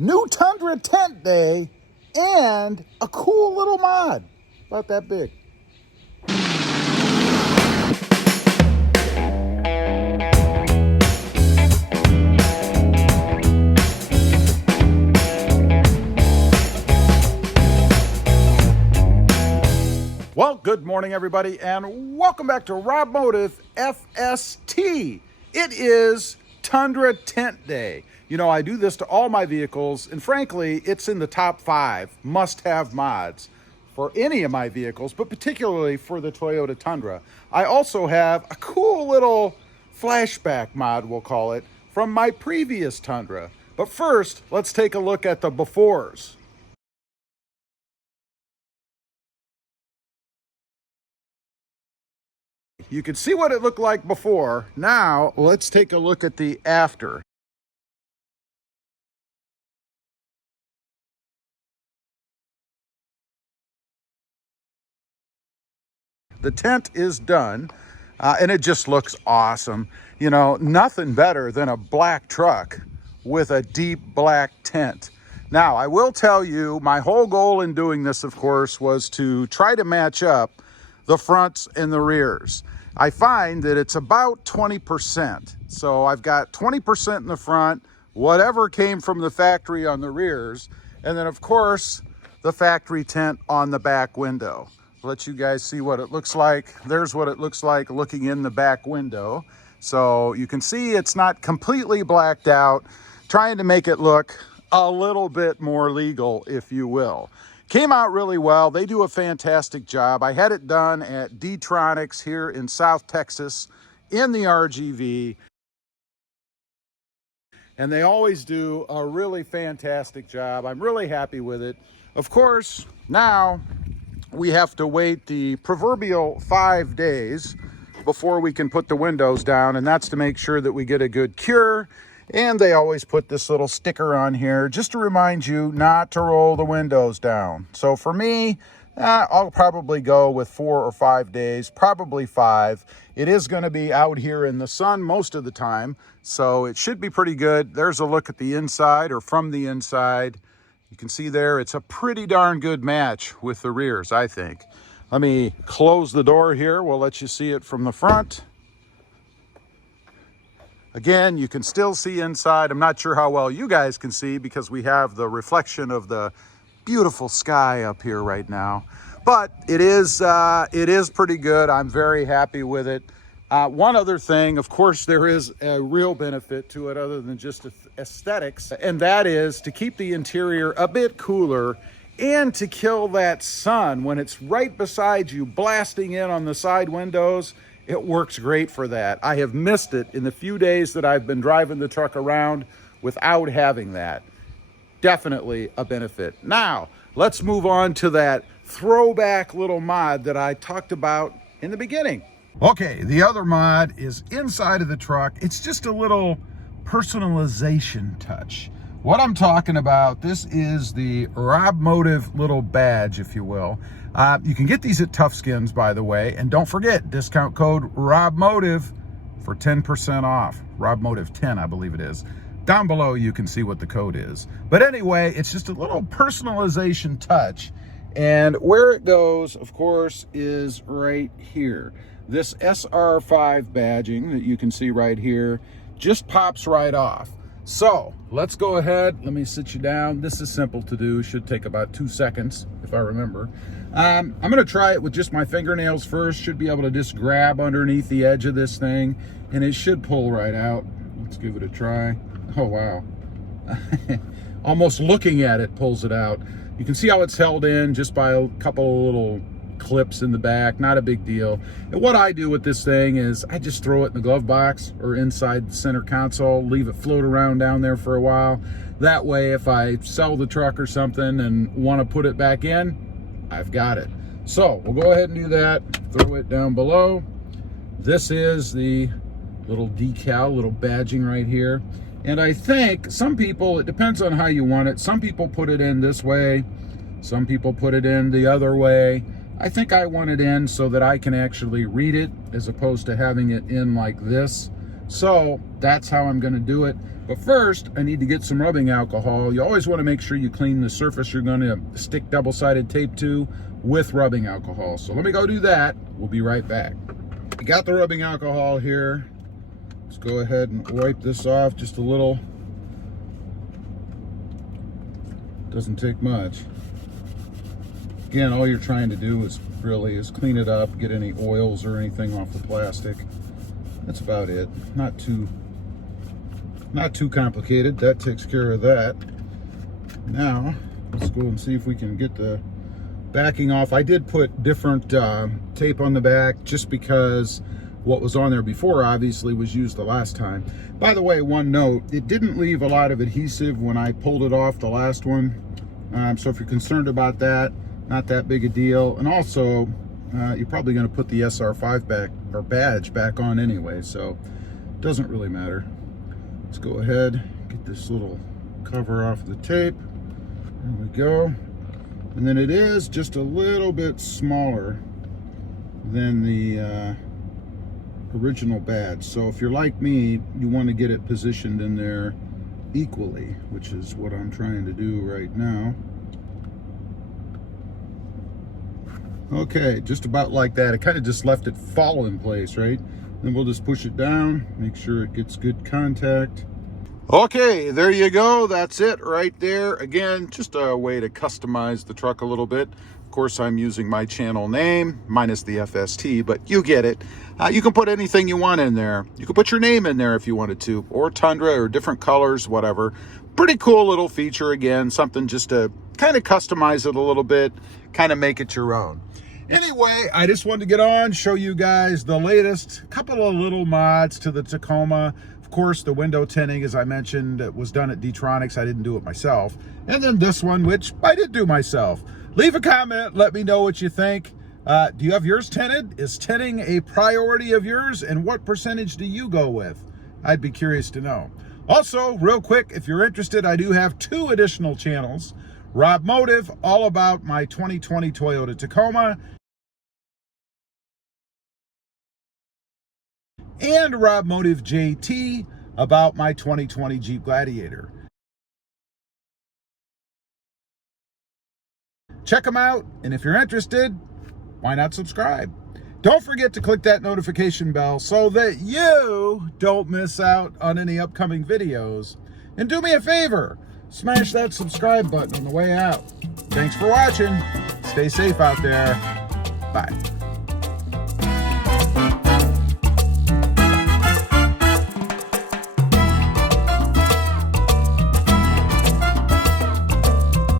new Tundra Tint Day, and a cool little mod. About that big. Well, good morning, everybody, and welcome back to Rob Motive FST. It is Tundra Tint Day. You know, I do this to all my vehicles, and frankly, it's in the top 5 must-have mods for any of my vehicles, but particularly for the Toyota Tundra. I also have a cool little flashback mod, we'll call it, from my previous Tundra. But first, let's take a look at the befores. You can see what it looked like before. Now, let's take a look at the after. The tint is done, and it just looks awesome. You know, nothing better than a black truck with a deep black tint. Now, I will tell you, my whole goal in doing this, of course, was to try to match up the fronts and the rears. I find that it's about 20%. So I've got 20% in the front, whatever came from the factory on the rears, and then, of course, the factory tint on the back window. Let you guys see what it looks like. There's what it looks like looking in the back window. So you can see it's not completely blacked out, trying to make it look a little bit more legal, if you will. Came out really well. They do a fantastic job. I had it done at D-Tronics here in South Texas in the RGV. And they always do a really fantastic job. I'm really happy with it. Of course, now we have to wait the proverbial 5 days before we can put the windows down, and that's to make sure that we get a good cure. And they always put this little sticker on here just to remind you not to roll the windows down. So for me, I'll probably go with 4 or 5 days, probably 5. It is going to be out here in the sun most of the time, so it should be pretty good. There's a look at the inside, or from the inside. You can see there, it's a pretty darn good match with the rears, I think. Let me close the door here. We'll let you see it from the front. Again, you can still see inside. I'm not sure how well you guys can see because we have the reflection of the beautiful sky up here right now. But it is pretty good. I'm very happy with it. One other thing, of course, there is a real benefit to it other than just aesthetics, and that is to keep the interior a bit cooler and to kill that sun when it's right beside you, blasting in on the side windows. It works great for that. I have missed it in the few days that I've been driving the truck around without having that. Definitely a benefit. Now, let's move on to that throwback little mod that I talked about in the beginning. Okay, the other mod is inside of the truck. It's just a little personalization touch. What I'm talking about, this is the Rob Motive little badge, if you will. You can get these at Tough Skins, by the way, and don't forget, discount code Rob Motive for 10% off. Rob Motive 10, I believe it is. Down below, you can see what the code is. But anyway, it's just a little personalization touch. And where it goes, of course, is right here. This SR5 badging that you can see right here just pops right off. So let's go ahead. Let me sit you down. This is simple to do. Should take about 2 seconds if I remember. I'm going to try it with just my fingernails first. Should be able to just grab underneath the edge of this thing and it should pull right out. Let's give it a try. Oh, wow. Almost looking at it pulls it out. You can see how it's held in just by a couple of little clips in the back. Not a big deal. And what I do with this thing is I just throw it in the glove box or inside the center console, leave it float around down there for a while. That way, if I sell the truck or something and want to put it back in, I've got it. So we'll go ahead and do that. Throw it down below. This is the little decal, little badging right here. And I think some people, it depends on how you want it. Some people put it in this way. Some people put it in the other way. I think I want it in so that I can actually read it as opposed to having it in like this. So that's how I'm gonna do it. But first, I need to get some rubbing alcohol. You always wanna make sure you clean the surface you're gonna stick double-sided tape to with rubbing alcohol. So let me go do that. We'll be right back. I got the rubbing alcohol here. Let's go ahead and wipe this off just a little. Doesn't take much. Again, all you're trying to do is clean it up, get any oils or anything off the plastic. That's about it. Not too complicated. That takes care of that. Now, let's go and see if we can get the backing off. I did put different tape on the back just because what was on there before obviously was used the last time. By the way, one note, it didn't leave a lot of adhesive when I pulled it off the last one. So if you're concerned about that, not that big a deal. And also, you're probably going to put the SR5 back or badge back on anyway, so it doesn't really matter. Let's go ahead, get this little cover off the tape. There we go. And then it is just a little bit smaller than the original badge. So if you're like me, you want to get it positioned in there equally, which is what I'm trying to do right now. Okay, just about like that. I kind of just left it fall in place, right? Then we'll just push it down, make sure it gets good contact. Okay, there you go. That's it right there. Again, just a way to customize the truck a little bit. Of course, I'm using my channel name, minus the FST, but you get it. You can put anything you want in there. You can put your name in there if you wanted to, or Tundra, or different colors, whatever. Pretty cool little feature, again, something just to kind of customize it a little bit, kind of make it your own. Anyway, I just wanted to get on, show you guys the latest couple of little mods to the Tacoma. Of course, the window tinting, as I mentioned, was done at D-Tronics. I didn't do it myself. And then this one, which I did do myself. Leave a comment. Let me know what you think. Do you have yours tinted? Is tinting a priority of yours? And what percentage do you go with? I'd be curious to know. Also, real quick, if you're interested, I do have 2 additional channels. Rob Motive, all about my 2020 Toyota Tacoma. And Rob Motive JT, about my 2020 Jeep Gladiator. Check them out, and if you're interested, why not subscribe? Don't forget to click that notification bell so that you don't miss out on any upcoming videos. And do me a favor, smash that subscribe button on the way out. Thanks for watching. Stay safe out there. Bye.